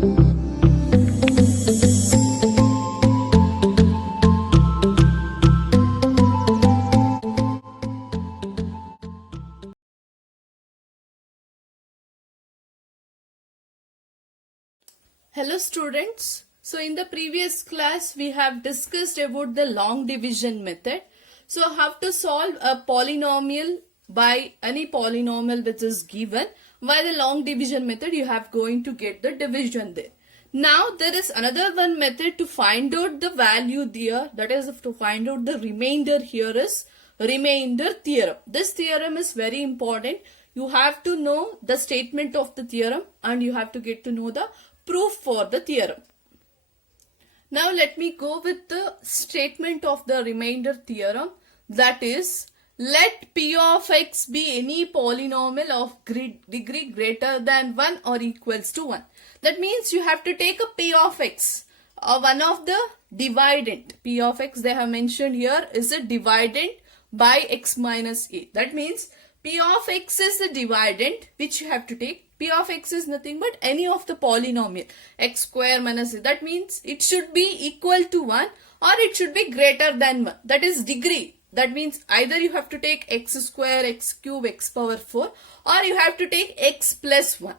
Hello students. So in the previous class we have discussed about the long division method. So how to solve a polynomial by any polynomial which is given. By the long division method you have going to get the division there. Now there is another one method to find out the value there, that is to find out the remainder. Here is remainder theorem. This theorem is very important. You have to know the statement of the theorem and you have to get to know the proof for the theorem. Now let me go with the statement of the remainder theorem, that is, let p of x be any polynomial of degree greater than 1 or equals to 1. That means you have to take a p of x, one of the dividend. P of x they have mentioned here is a dividend by x minus a. That means p of x is the dividend which you have to take. P of x is nothing but any of the polynomial x square minus a. That means it should be equal to 1 or it should be greater than 1. That is degree. That means either you have to take x square, x cube, x power 4 or you have to take x plus 1.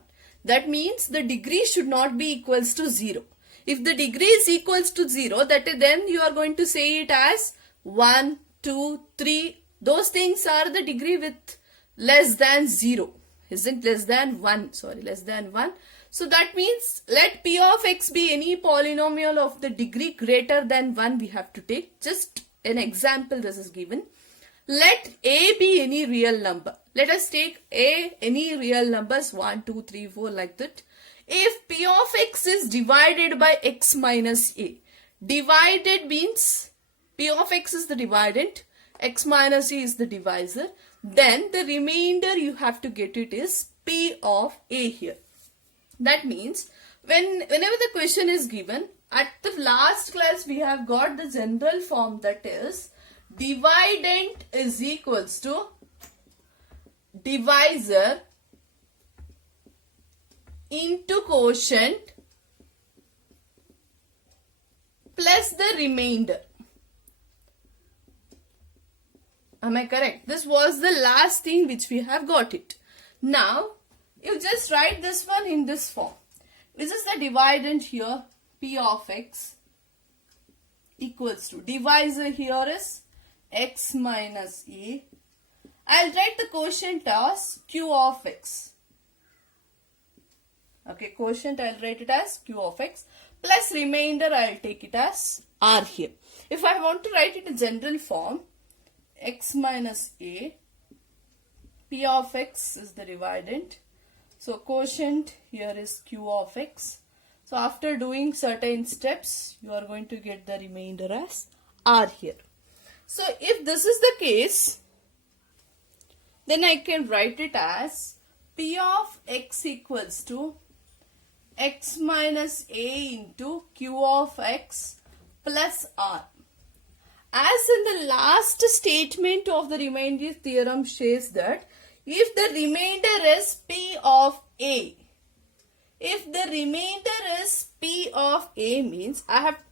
That means the degree should not be equals to 0. If the degree is equals to 0, that is, then you are going to say it as 1, 2, 3. Those things are the degree with less than 0. Isn't less than 1, sorry, less than 1. So that means let p of x be any polynomial of the degree greater than 1 we have to take. Just an example this is given. Let a be any real number. Let us take a any real numbers 1, 2, 3, 4 like that. If p of x is divided by x minus a. Divided means p of x is the dividend, x minus a is the divisor. Then the remainder you have to get it is p of a here. That means whenever the question is given, at the last class we have got the general form, that is dividend is equals to divisor into quotient plus the remainder. Am I correct? This was the last thing which we have got it. Now, you just write this one in this form. This is the dividend here, p of x equals to divisor here is x minus a. I'll write the quotient as q of x. Okay, quotient I'll write it as q of x plus remainder I'll take it as r here. If I want to write it in general form, x minus a, p of x is the dividend. So quotient here is q of x. So after doing certain steps, you are going to get the remainder as r here. So if this is the case, then I can write it as p of x equals to x minus a into q of x plus r. As in the last statement of the remainder theorem says that if the remainder is p of a, if the remainder is p of a means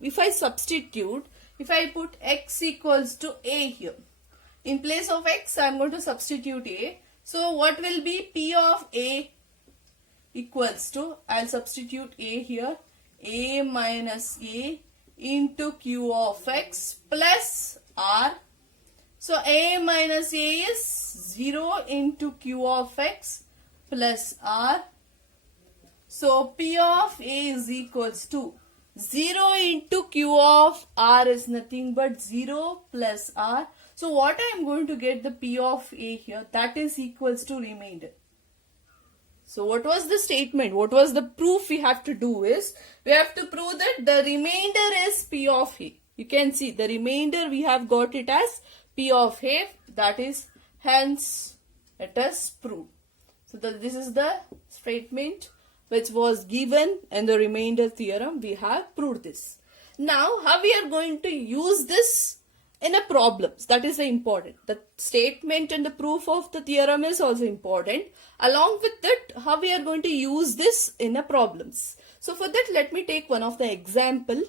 if I substitute, if I put x equals to a here, in place of x I am going to substitute a. So what will be p of a equals to, I'll substitute a here, a minus a into q of x plus r. So a minus a is 0 into q of x plus r. So p of a is equals to 0 into q of r is nothing but 0 plus r. So what I am going to get the p of a here, that is equals to remainder. So what was the statement? What was the proof we have to do is, we have to prove that the remainder is p of a. You can see the remainder we have got it as p of a, that is hence it is proved. So this is the statement which was given in the remainder theorem. We have proved this. Now how we are going to use this in a problems, that is important. The statement and the proof of the theorem is also important. Along with that, how we are going to use this in a problems. So for that, let me take one of the example.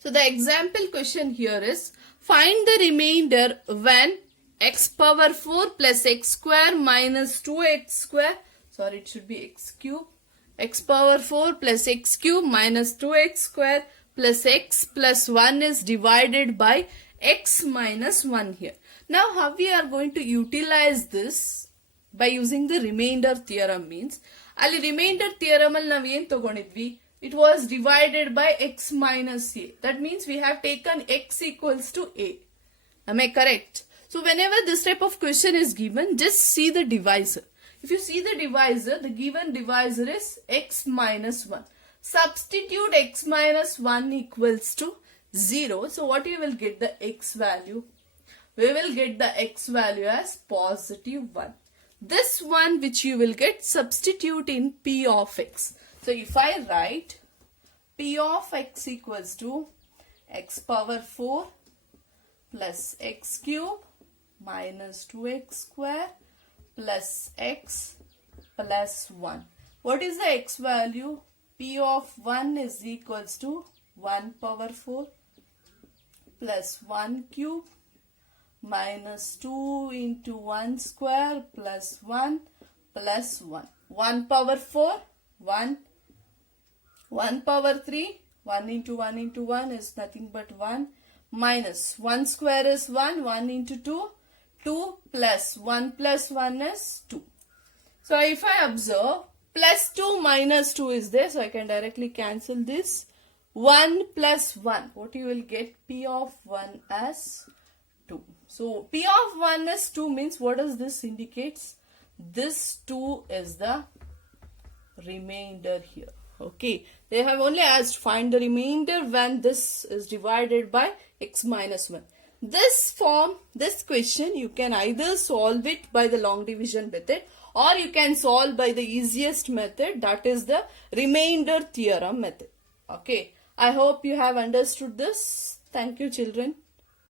So the example question here is, find the remainder when x power 4 plus x square minus 2x square, sorry, it should be x cube, x power 4 plus x cube minus 2x square plus x plus 1 is divided by x minus 1 here. Now how we are going to utilize this by using the remainder theorem means, ಅಲ್ಲಿ remainder theorem ಅಲ್ಲಿ ನಾವು ಏನು ತಗೊಂಡಿದ್ವಿ, it was divided by x minus a. That means we have taken x equals to a. Am I correct? So whenever this type of question is given, just see the divisor. If you see the divisor, the given divisor is x minus 1. Substitute x minus 1 equals to 0. So what you will get the x value? We will get the x value as positive 1. This one which you will get, substitute in p of x. So if I write p of x equals to x power 4 plus x cube minus 2x square plus x plus 1. What is the x value? P of 1 is equals to 1 power 4 plus 1 cube minus 2 into 1 square plus 1 plus 1. 1 power 4, 1. 1 power 3, 1 into 1 is nothing but 1. Minus 1 square is 1, 1 into 2, 2 plus 1 is 2. So if I observe, plus 2 minus 2 is there, so I can directly cancel this. 1 plus 1, what you will get? P of 1 as 2. So P of 1 is 2 means what does this indicates? This 2 is the remainder here. Okay, they have only asked find the remainder when this is divided by x minus 1. This form, this question, you can either solve it by the long division method or you can solve by the easiest method, that is the remainder theorem method. Okay, I hope you have understood this. Thank you, children.